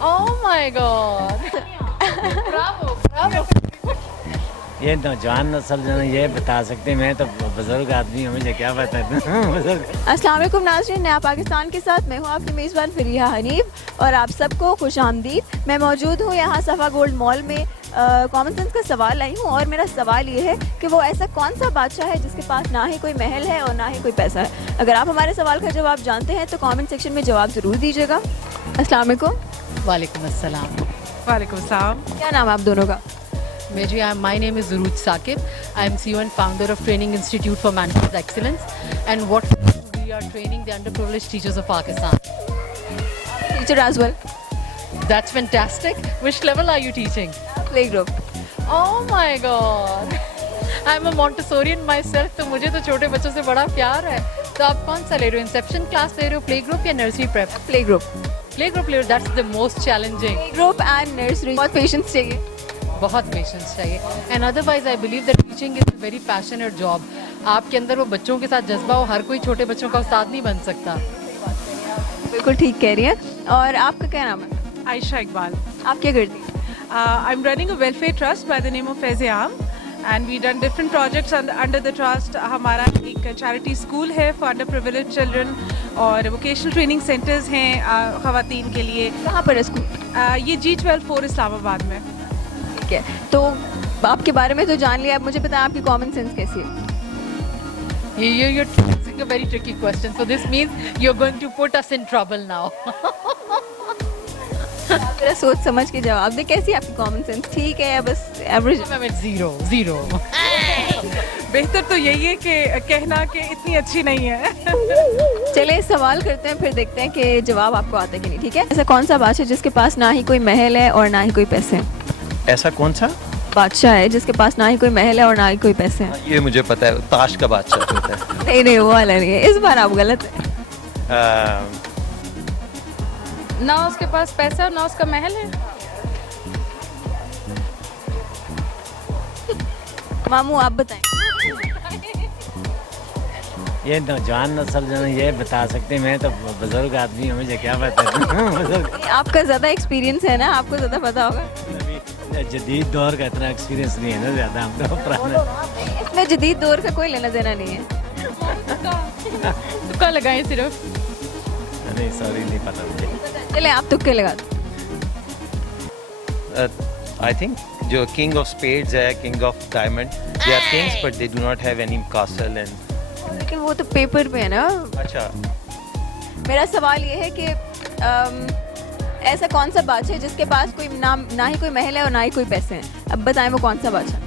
Oh my God. Bravo, bravo. ये नौजवान नस्ल जो है ये बता सकते हैं, मैं तो बुजुर्ग आदमी हूँ, मुझे क्या पता बुजुर्ग। अस्सलाम वालेकुम नाज़रीन, नया पाकिस्तान के साथ मैं हूँ आपकी मेज़बान फरीहा हनीफ और आप सबको खुश आमदीद। मैं मौजूद हूँ यहाँ सफ़ा गोल्ड मॉल में। कॉमन सेंस का सवाल आई हूँ और मेरा सवाल ये है कि वो ऐसा कौन सा बादशाह है जिसके पास ना ही कोई महल है और ना ही कोई पैसा है। अगर आप हमारे सवाल का जवाब जानते हैं तो कमेंट सेक्शन में जवाब ज़रूर दीजिएगा। अस्सलाम वालेकुम। वालेकुम अस्सलाम. वालेकुम सलाम. क्या नाम है आप दोनों का? My name is Zuruj Saqib. I am CEO and founder of Training Institute for Management Excellence. And what we are training the underprivileged teachers of Pakistan. Teacher as well. That's fantastic. Which level are you teaching? Play group. Oh my God. I'm a Montessorian myself, तो मुझे तो छोटे बच्चों से बड़ा प्यार है. तो आप कौन सा ले रहे हो? इंसेप्शन क्लास ले रहे हो, प्ले ग्रुप या nursery prep? Play group. Play group ले रहे हो. That's the most challenging. Play group and nursery. बहुत पेशेंस चाहिए। बहुत पेशेंस चाहिए. And otherwise I believe that teaching is a very passionate job. आपके अंदर वो बच्चों के साथ जज्बा हो, हर कोई छोटे बच्चों का उस्ताद नहीं बन सकता. बिल्कुल ठीक कह रही है। और आपका क्या नाम है? आयशा इकबाल. आप क्या करती हैं? I'm running a welfare trust by the name of Faiz-e-Aam and we done different projects under the trust. हमारा एक charity school है for underprivileged children और vocational training centers हैं ख़वातीन के लिए. कहाँ पर है स्कूल? ये G12 4 इस्लामाबाद में. ठीक है, तो आपके बारे में तो जान लिया, अब मुझे बताएं आपकी कॉमन सेंस कैसी है? You're asking a very tricky question. So this means you're going to put us in trouble now. जरा सोच समझ के जवाब दे, कैसी है आपकी कॉमन सेंस? ठीक है या बस एवरेज? I'm at zero. बेहतर तो यही है कि कहना कि इतनी अच्छी नहीं है. चलिए सवाल करते हैं, फिर देखते हैं कि जवाब आपको आता है कि नहीं. ठीक है, ऐसा कौन सा बादशाह जिसके पास ना ही कोई महल है और ना ही कोई पैसे हैं? ऐसा कौन सा बादशाह है जिसके पास ना ही कोई महल है और ना ही कोई पैसे हैं? ये मुझे पता है, ताश का बादशाह होता है. नहीं वो वाला नहीं है, इस बार आप गलत है। ना उसके पास पैसा और ना उसका महल है। मामू आप बताएं। ये नौजवान नस्ल जो है ये बता सकते हैं, मैं तो बुजुर्ग आदमी हूँ, मुझे क्या पता बुजुर्ग। आपका ज़्यादा एक्सपीरियंस है ना, आपको ज़्यादा पता होगा। अभी जदीद दौर का इतना एक्सपीरियंस नहीं है ना, ज़्यादा हम तो पुराना। इसमें जदीद दौर का कोई लेना देना नहीं है। तुक्का लगाएं सिर्फ। नहीं सॉरी, नहीं पता मुझे। चले आप तुक्के लगा दो। आई थिंक जो किंग ऑफ स्पेड्स है, king of diamond, they are kings but they do not have any castle and. लेकिन वो तो पेपर पे है ना। अच्छा, मेरा सवाल ये है कि ऐसा कौन सा बादशाह है जिसके पास कोई ना ही कोई महल है और ना ही कोई पैसे हैं? अब बताएं वो कौन सा बादशाह?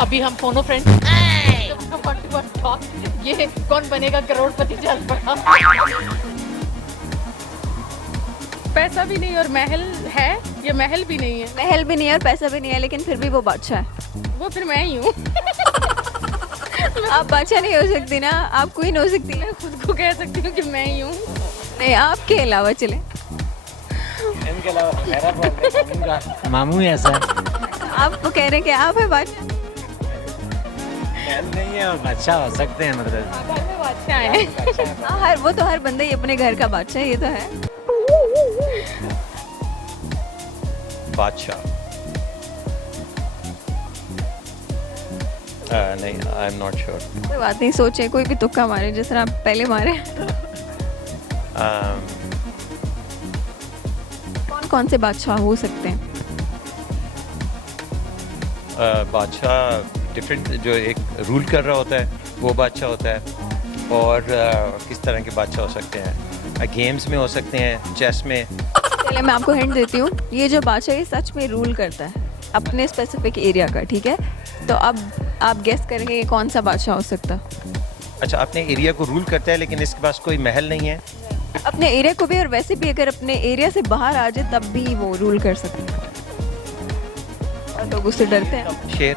अभी हम फोनो फ्रेंड. ये कौन बनेगा करोड़पति चल पड़ा. पैसा भी नहीं और महल है, ये महल भी नहीं है। महल भी नहीं है और पैसा भी नहीं है, लेकिन फिर भी वो बादशाह है। वो फिर मैं ही हूँ। आप बादशाह नहीं हो सकती ना, आप क्वीन हो सकती है। खुद को कह सकती हूँ कि मैं ही हूँ। नहीं, आपके अलावा चले। इनके अलावा मामू ही ऐसा है। आपको कह रहे हैं कि आप है बादशाह? नहीं है और बादशाह हो सकते हैं, मतलब घर में बादशाह है। हाँ, वो तो हर बंदा ही अपने घर का बादशाह है, ये तो है। बादशाह नहीं, आई एम नॉट श्योर. कोई बात नहीं, सोचे कोई भी तुक्का मारे जिस तरह आप पहले मारे। कौन से बादशाह हो सकते हैं? बादशाह डिफरेंट, जो एक रूल कर रहा होता है वो बादशाह होता है. और किस तरह के बादशाह हो सकते हैं? गेम्स में हो सकते हैं, चेस में. चलिए मैं आपको हिंट देती हूँ, ये जो बादशाह है सच में रूल करता है अपने स्पेसिफिक एरिया का। ठीक है, तो अब आप गेस करेंगे कौन सा बादशाह हो सकता है? अच्छा, अपने एरिया को रूल करता है लेकिन इसके पास कोई महल नहीं है. अपने एरिया को भी, और वैसे भी अगर अपने एरिया से बाहर आ जाए तब भी वो रूल कर सकते हैं और लोग उससे डरते हैं। शेर.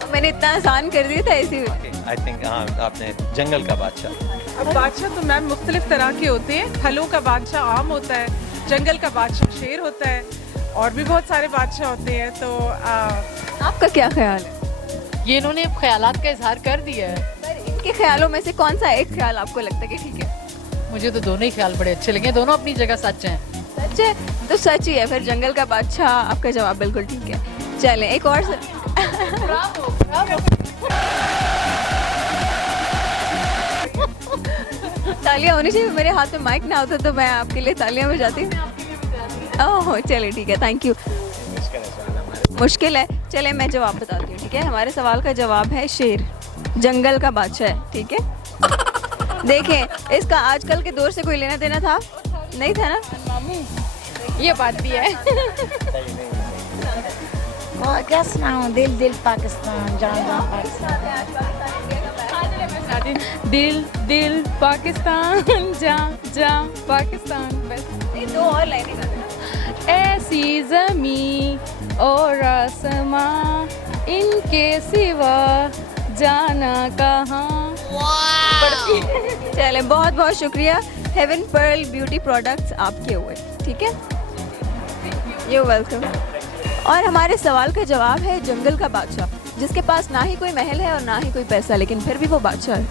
तो मैंने इतना आसान कर दिया था इसी में। आई थिंक हाँ, आपने जंगल का बादशाह. अब बादशाह तो मैम मुख्तलिफ तरह के होते हैं. फलों का बादशाह आम होता है, जंगल का बादशाह शेर होता है, और भी बहुत सारे बादशाह होते हैं. तो आपका क्या ख्याल है? ये इन्होंने ख्यालात का इजहार कर दिया है. पर इनके ख्यालों में से कौन सा एक ख्याल आपको लगता है कि ठीक है? मुझे तो दोनों ही ख्याल बड़े अच्छे लगे, दोनों अपनी जगह सच हैं. सच सच है तो सच ही है, फिर जंगल का बादशाह आपका जवाब बिल्कुल ठीक है। चलें एक और तालियां होनी चाहिए। मेरे हाथ में माइक ना होता तो मैं आपके लिए तालियां बजाती। ओह चलिए ठीक है, थैंक यू। मुश्किल है, चले मैं जवाब बताती हूँ, ठीक है। हमारे सवाल का जवाब है शेर, जंगल का बादशाह है, ठीक है। देखें, इसका आजकल के दौर से कोई लेना देना था नहीं था ना मामू, ये बात भी है। और क्या सुनाऊं, दिल दिल पाकिस्तान, जान जान पाकिस्तान। दिल दिल पाकिस्तान, जा जा पाकिस्तान। बस नहीं, दो और लाइनें गा देना। ऐसी ज़मीं और आसमां, इनके सिवा जाना कहाँ। चले बहुत बहुत शुक्रिया। हेवन पर्ल ब्यूटी प्रोडक्ट्स आपके हुए, ठीक है। You welcome. और हमारे सवाल का जवाब है जंगल का बादशाह, जिसके पास ना ही कोई महल है और ना ही कोई पैसा, लेकिन फिर भी वो बादशाह है।